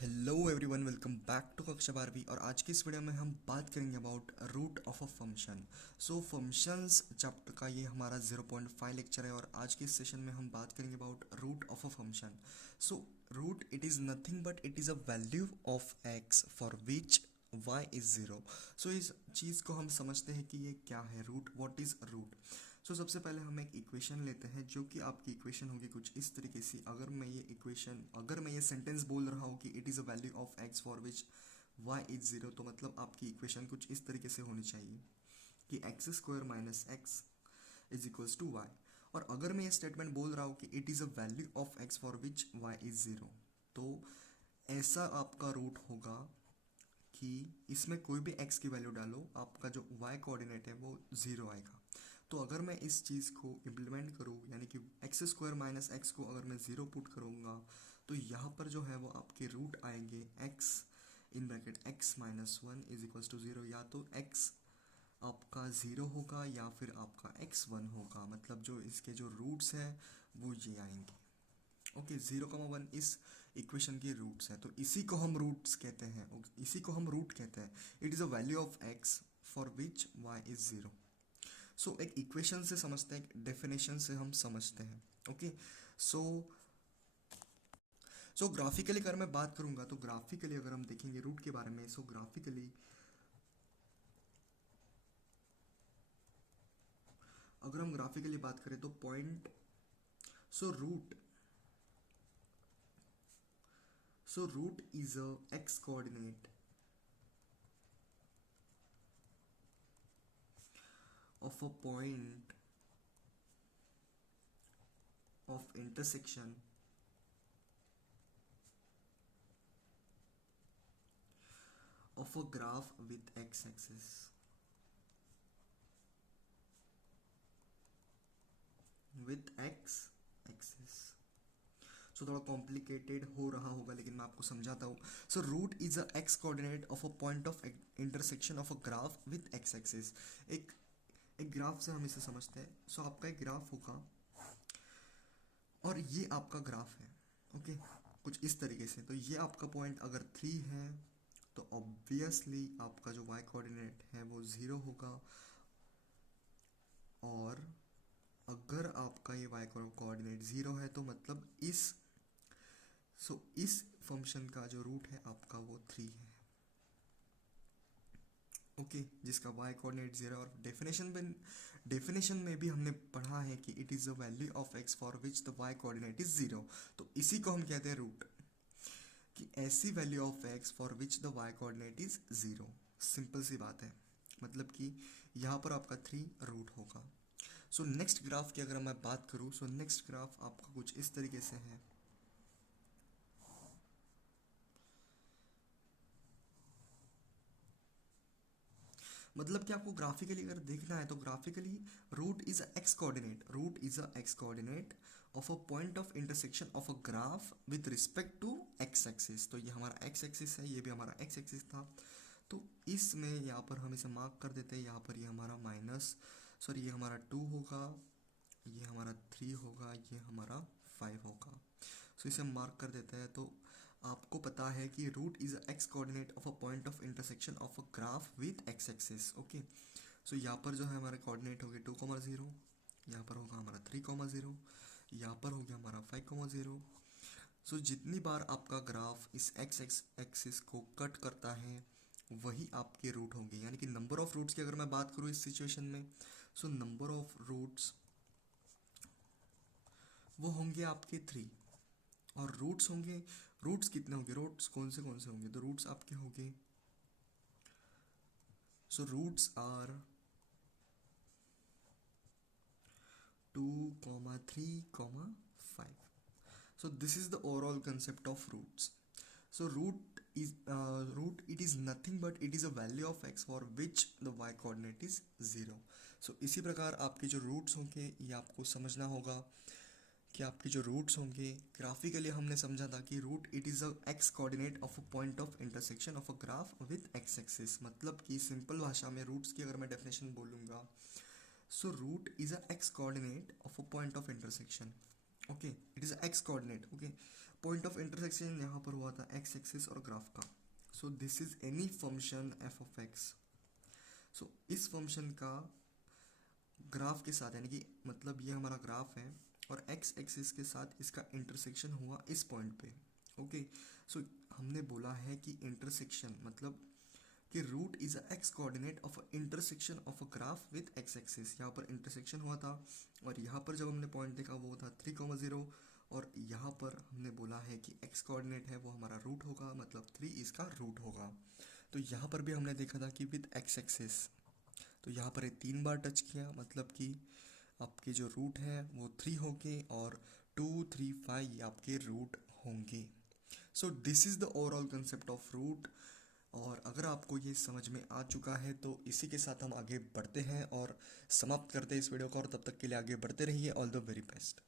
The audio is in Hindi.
Hello everyone, welcome back to कक्षा 12वीं। और आज की इस वीडियो में हम बात करेंगे about root of a function. So functions chapter का ये हमारा 0.5 लेक्चर है और आज के इस सेशन में हम बात करेंगे about root of a function. So root it is nothing but it is a value of x for which y is zero. So इस चीज़ को हम समझते हैं कि ये क्या है रूट, व्हाट इज़ रूट। सो सबसे पहले हम एक इक्वेशन लेते हैं जो कि आपकी इक्वेशन होगी कुछ इस तरीके से। अगर मैं ये सेंटेंस बोल रहा हूँ कि it is a value of x for which y is zero, तो मतलब आपकी इक्वेशन कुछ इस तरीके से होनी चाहिए कि x square minus x is equals to y. और अगर मैं ये स्टेटमेंट बोल रहा हूँ कि it is a value of x for which y is zero, तो ऐसा आपका रूट होगा कि इसमें कोई भी x की वैल्यू डालो, आपका जो y कोऑर्डिनेट है वो ज़ीरो आएगा। तो अगर मैं इस चीज़ को इम्प्लीमेंट करूँ, यानी कि एक्स स्क्वायर माइनस एक्स को अगर मैं ज़ीरो पुट करूँगा, तो यहाँ पर जो है वो आपके रूट आएंगे x in bracket x minus one is equals to zero. या तो x आपका ज़ीरो होगा या फिर आपका x वन होगा, मतलब जो इसके जो रूट्स हैं वो ये आएंगे। ओके, ज़ीरो कमा वन इस इक्वेशन की रूट्स हैं, तो इसी को हम रूट्स कहते हैं, इसी को हम रूट कहते हैं। It is a value of x for which y is zero. So एक इक्वेशन से समझते हैं, एक डेफिनेशन से हम समझते हैं। ओके, सो सो ग्राफिकली अगर मैं बात करूंगा, तो ग्राफिकली अगर हम देखेंगे रूट के बारे में, सो ग्राफिकली अगर हम ग्राफिकली बात करें तो point, so root so root is a x coordinate of a point of intersection of a graph with x-axis with x-axis। सो थोड़ा कॉम्प्लिकेटेड हो रहा होगा लेकिन मैं आपको समझाता हूँ। So root is a x coordinate of a point of intersection of a graph with x axis. एक एक ग्राफ से हम इसे समझते हैं। सो आपका एक ग्राफ होगा और ये आपका ग्राफ है। ओके, कुछ इस तरीके से। तो ये आपका पॉइंट अगर थ्री है तो ऑब्वियसली आपका जो वाई कोऑर्डिनेट है वो ज़ीरो होगा। और अगर आपका ये वाई कोऑर्डिनेट ज़ीरो है तो मतलब इस फंक्शन का जो रूट है आपका वो थ्री है। ओके, जिसका वाई कोऑर्डिनेट ज़ीरो। और डेफिनेशन में भी हमने पढ़ा है कि it is a value of x for which the y coordinate is zero. तो इसी को हम कहते हैं रूट, कि ऐसी value of x for which the y coordinate is zero. Simple सी बात है, मतलब कि यहाँ पर आपका थ्री रूट होगा। सो नेक्स्ट ग्राफ की अगर मैं बात करूँ, सो नेक्स्ट ग्राफ आपका कुछ इस तरीके से है। मतलब कि आपको ग्राफिकली अगर देखना है तो graphically root is a x coordinate of a point of intersection of a graph with respect to x axis. तो ये हमारा एक्स एक्सिस है, ये भी हमारा एक्स एक्सिस था। तो इसमें यहाँ पर हम इसे मार्क कर देते हैं। यहाँ पर ये हमारा ये हमारा टू होगा, ये हमारा थ्री होगा, ये हमारा फाइव होगा। सो इसे हम मार्क कर देते हैं। तो आपको पता है कि root is x coordinate of a point of intersection of a graph with x axis. Okay, so यहाँ पर जो है हमारे कोऑर्डिनेट हो गए टू कॉमा ज़ीरो, यहाँ पर होगा हमारा थ्री कॉमा ज़ीरो, यहाँ पर हो गया हमारा फाइव कॉमा ज़ीरो। सो जितनी बार आपका ग्राफ इस एक्स एक्सिस को कट करता है वही आपके रूट होंगे। यानी कि नंबर ऑफ रूट्स की अगर मैं बात करूँ इस सिचुएशन में, सो नंबर ऑफ रूट्स वो होंगे आपके थ्री। और रूट्स होंगे, रूट्स कितने होंगे, रूट्स कौन से होंगे, तो रूट्स आपके होंगे, so roots are two comma three comma five. So this is the overall concept of roots. So root it is nothing but it is a value of x for which the y coordinate is zero. So इसी प्रकार आपके जो रूट्स होंगे ये आपको समझना होगा कि आपके जो रूट्स होंगे। ग्राफिकली हमने समझा था कि root it is a x coordinate of a point of intersection of a graph with x axis. मतलब कि सिंपल भाषा में रूट्स की अगर मैं डेफिनेशन बोलूँगा, so root is a x coordinate of a point of intersection okay, it is x coordinate. Okay, point of intersection यहाँ पर हुआ था एक्स एक्सिस और ग्राफ का। So this is any function f of x. So इस फंक्शन का ग्राफ के साथ, यानी कि मतलब ये हमारा ग्राफ है और एक्स एक्सिस के साथ इसका इंटरसेक्शन हुआ इस पॉइंट पे। ओके, सो हमने बोला है कि इंटरसेक्शन मतलब कि root is a x coordinate of a intersection of a graph with x axis. यहाँ पर इंटरसेक्शन हुआ था और यहाँ पर जब हमने पॉइंट देखा वो था 3,0, और यहाँ पर हमने बोला है कि एक्स कोऑर्डिनेट है वो हमारा रूट होगा, मतलब 3 इसका रूट होगा। तो यहाँ पर भी हमने देखा था कि विद एक्स एक्सिस, तो यहाँ पर ये 3 बार टच किया, मतलब कि आपके जो रूट है वो 3 होंगे और 2, 3, 5 ये आपके रूट होंगे। So this is the overall concept of root. और अगर आपको ये समझ में आ चुका है तो इसी के साथ हम आगे बढ़ते हैं और समाप्त करते हैं इस वीडियो को, और तब तक के लिए आगे बढ़ते रहिए। All the very best.